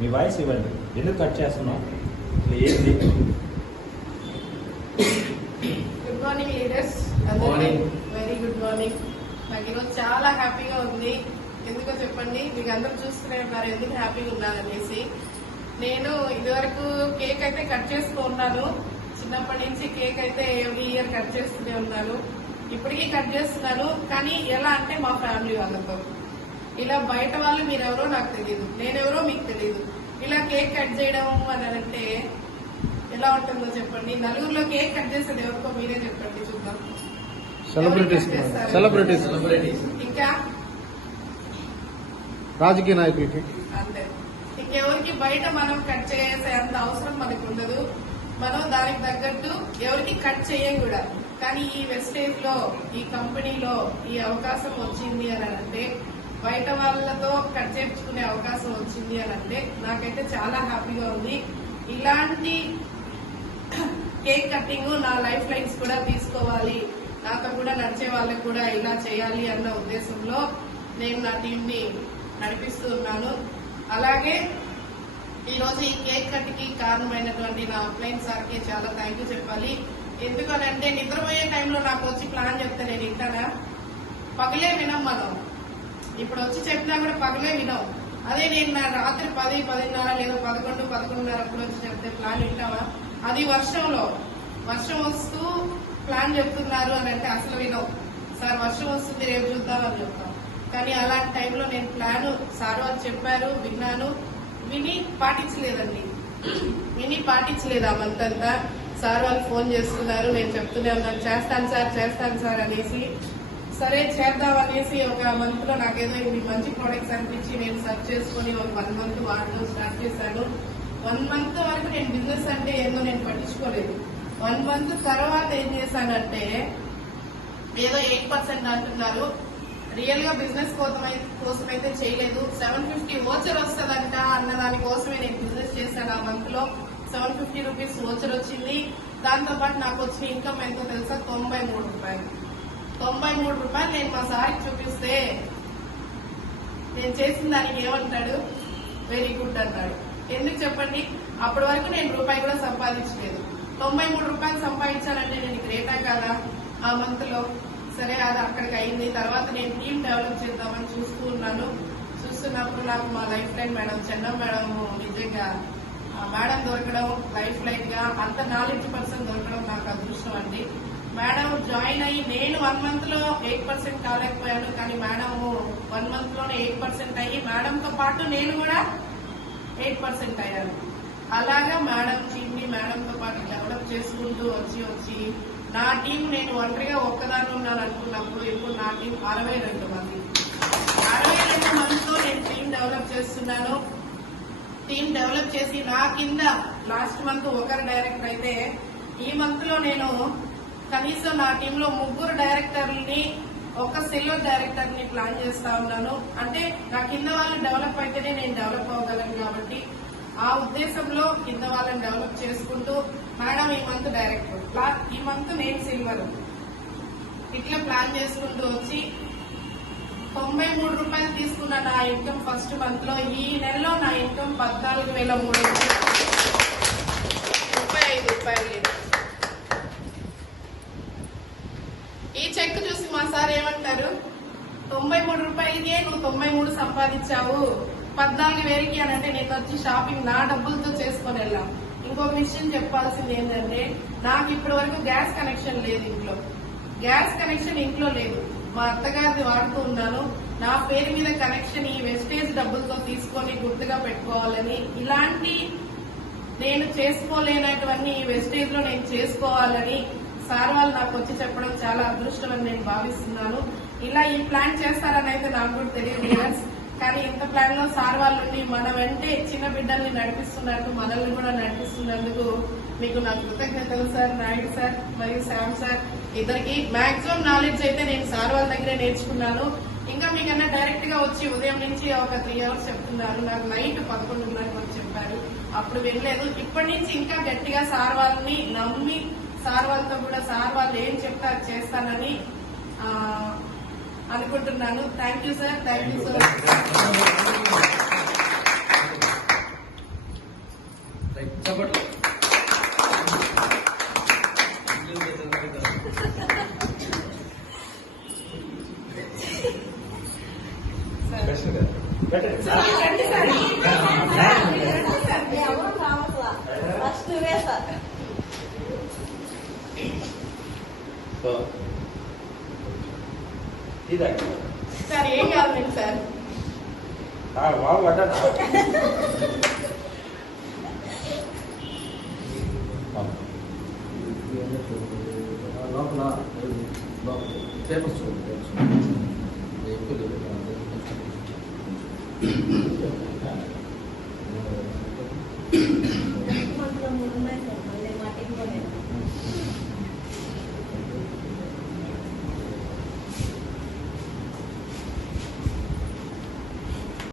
మీ voice ఇవ్వండి. ఎందుకు cut చేస్తున్నాం? ఏంటి? Good morning leaders. Very good morning. నాకు ఈరోజు చాలా హ్యాపీగా ఉంది. ఎందుకో చెప్పండి, మీకు అందరూ చూస్తూనే ఉన్నారు ఎందుకు హ్యాపీగా ఉన్నాననేసి. నేను ఇదివరకు కేక్ అయితే కట్ చేస్తూ ఉన్నాను. చిన్నప్పటి నుంచి కేక్ అయితే ఎవ్రీ ఇయర్ కట్ చేస్తూనే ఉన్నాను. ఇప్పటికీ కట్ చేస్తున్నాను. కానీ ఎలా అంటే మా ఫ్యామిలీ వాళ్ళతో, ఇలా బయట వాళ్ళు మీరెవరో నాకు తెలియదు, నేనెవరో మీకు తెలియదు. ఇలా కేక్ కట్ చేయడం అని అంటే ఎలా ఉంటుందో చెప్పండి. నలుగురిలో కేక్ కట్ చేసేది ఎవరికో మీరే చెప్పండి చూద్దాం. సెలబ్రిటీస్ ఇంకా రాజకీయ నాయకులకి అంతే. ఇంకెవరికి బయట మనం కట్ చేసే అంత అవసరం మనకు ఉండదు. మనం దానికి తగ్గట్టు ఎవరికి కట్ చేయం కూడా. కానీ ఈ వెస్టేజ్ లో, ఈ కంపెనీలో ఈ అవకాశం వచ్చింది అని అంటే, బయట వాళ్ళతో కట్ చేయించుకునే అవకాశం వచ్చింది అని అంటే నాకైతే చాలా హ్యాపీగా ఉంది. ఇలాంటి కేక్ కటింగ్ నా లైఫ్ లైన్స్ కూడా తీసుకోవాలి, నాతో కూడా నడిచే వాళ్ళకు కూడా ఇలా చేయాలి అన్న ఉద్దేశంలో నేను నా టీం ని నడిపిస్తూ ఉన్నాను. అలాగే ఈరోజు ఈ కేక్ కట్ కి కారణమైనటువంటి నా అప్లైన్ సార్ కి చాలా థ్యాంక్ యూ చెప్పాలి. ఎందుకనంటే నిద్రపోయే టైంలో నాకు వచ్చి ప్లాన్ చెప్తే నేను వింటానా? పగలే వినం మనం. ఇప్పుడు వచ్చి చెప్పినా కూడా పగలే వినం. అదే నేను నా రాత్రి 10, 10:30 లేదా 11, 11:30 అప్పుడు వచ్చి చెప్తే ప్లాన్ వింటావా? అది వర్షం వస్తూ ప్లాన్ చెప్తున్నారు అని అంటే అసలు వినవు. సార్ వర్షం వస్తుంది రేపు చూద్దామని చెప్తాం. కానీ అలాంటి టైంలో నేను ప్లాన్ సార్ వాళ్ళు చెప్పారు, విన్నాను, విని పాటించలేదండి. ఆ మంతంతా సార్ వాళ్ళు ఫోన్ చేస్తున్నారు, నేను చెప్తూనే ఉన్నాను చేస్తాను సార్ అనేసి. సరే చేద్దాం అనేసి ఒక మంత్ లో నాకేదో ఇవి మంచి ప్రొడక్ట్స్ అనిపించి నేను సర్చ్ చేసుకుని ఒక 1 month వాడడం స్టార్ట్ చేశాను. 1 month వరకు నేను బిజినెస్ అంటే ఏందో నేను పట్టించుకోలేదు. 1 month తర్వాత ఏం చేశానంటే, ఏదో 8% అంటున్నారు, రియల్ గా బిజినెస్ కోసమైతే చేయలేదు. 750 వోచర్ వస్తుందంట అన్న దాని కోసమే నేను బిజినెస్ చేశాను. ఆ మంత్ లో 750 రూపీస్ వోచర్ వచ్చింది. దాంతో పాటు నాకు వచ్చిన ఇన్కమ్ ఎంతో తెలుసా? 93 రూపాయలు. 93 రూపాయలు నేను మా సార్కి చూపిస్తే నేను చేసిన దానికి ఏమంటాడు? వెరీ గుడ్ అంటాడు. ఎందుకు చెప్పండి? అప్పటి వరకు నేను రూపాయి కూడా సంపాదించలేదు. 93 రూపాయలు సంపాదించానంటే నేను గ్రేటా కాదా ఆ మంత్ లో? సరే అది అక్కడికి అయింది. తర్వాత నేను టీమ్ డెవలప్ చేద్దామని చూస్తున్నప్పుడు నాకు మా life line madam, Chennam madam, నిజంగా మేడం దొరకడం, లైఫ్ లైన్ గా అంత నాలెడ్జ్ పర్సన్ దొరకడం నాకు అదృష్టం అండి. మేడం జాయిన్ అయ్యి నేను 1 month లో 8% కాలేకపోయాను. కానీ మేడం 1 month లోనే 8% అయ్యి మేడంతో పాటు నేను కూడా 8% అయ్యాను. అలాగా మేడం టీమ్ ని మేడంతో పాటు డెవలప్ చేసుకుంటూ వచ్చి నా టీం నేను ఒంటరిగా ఒక్కదాన్ని ఉన్నాను అనుకున్నప్పుడు ఇప్పుడు నా టీం 62 మంది. 62 మందితో నేను టీం డెవలప్ చేస్తున్నాను. టీం డెవలప్ చేసి నా కింద లాస్ట్ మంత్ ఒకరు డైరెక్టర్ అయితే, ఈ మంత్ లో నేను కనీసం నా టీంలో 3 డైరెక్టర్లని, ఒక సిల్వర్ డైరెక్టర్ ని ప్లాన్ చేస్తా ఉన్నాను. అంటే నా కింద వాళ్ళు డెవలప్ అయితేనే నేను డెవలప్ అవ్వగలను కాబట్టి ఆ ఉద్దేశంలో కింద వాళ్ళని డెవలప్ చేసుకుంటూ, మేడం ఈ మంత్ డైరెక్టర్, ఈ మంత్ నేను సిల్వర్, ఇట్లా ప్లాన్ చేసుకుంటూ వచ్చి 93 రూపాయలు తీసుకున్న నా ఇన్కమ్ ఫస్ట్ మంత్ లో, ఈ నెలలో నా ఇన్కమ్ 14,335 రూపాయలు. ఈ చెక్ చూసి మా సార్ ఏమంటారు? 93 రూపాయలకే నువ్వు 93 సంపాదించావు, 14,000కి అని అంటే నేను వచ్చి షాపింగ్ నా డబ్బులతో చేసుకొని వెళ్ళాం. ఇంకొక విషయం చెప్పాల్సింది ఏంటంటే, నాకు ఇప్పటి వరకు గ్యాస్ కనెక్షన్ లేదు ఇంట్లో. గ్యాస్ కనెక్షన్ ఇంట్లో లేదు, మా అత్తగారిది వాడుతూ ఉన్నాను. నా పేరు మీద కనెక్షన్ ఈ వెస్టేజ్ డబ్బులతో తీసుకొని గుర్తుగా పెట్టుకోవాలని, ఇలాంటి నేను చేసుకోలేనటువంటి ఈ వెస్టేజ్ లో నేను చేసుకోవాలని సార్ వాళ్ళు నాకు వచ్చి చెప్పడం చాలా అదృష్టం అని నేను భావిస్తున్నాను. ఇలా ఈ ప్లాన్ చేస్తారని అయితే నాకు కూడా తెలియదు. కానీ ఇంత ప్లాన్ లో సార్ వాళ్ళు మన వెంటే చిన్న బిడ్డల్ని నడిపిస్తున్నట్టు, మనల్ని కూడా నడిపిస్తున్నందుకు మీకు నా కృతజ్ఞతలు సార్. నాయుడు సార్ మరియు శ్యామ్ సార్ ఇద్దరికి మాక్సిమం నాలెడ్జ్ అయితే నేను సార్ వాళ్ళ దగ్గరే నేర్చుకున్నాను. ఇంకా మీకన్నా డైరెక్ట్ గా వచ్చి ఉదయం నుంచి ఒక 3 hours చెప్తున్నారు. నాకు నైట్ 11:30 వచ్చి చెప్పారు, అప్పుడు వినలేదు. ఇప్పటి నుంచి ఇంకా గట్టిగా సార్ వాళ్ళని నమ్మి, సార్ వాళ్ళతో కూడా సార్ వాళ్ళు ఏం చెప్తా చేస్తానని అనుకుంటున్నాను. Thank you sir. Thank you so much. రండి సార్. ఎవరు రావట్లా ఫస్ట్ నువ్వే సార్. సార్ ఏం కావాలి మీకు సార్? బాగా పడ్డా లోపల పేపర్స్ చూడండి. ఎక్కువ లేదు. మంత్లో 3 ఉన్నాయి సార్.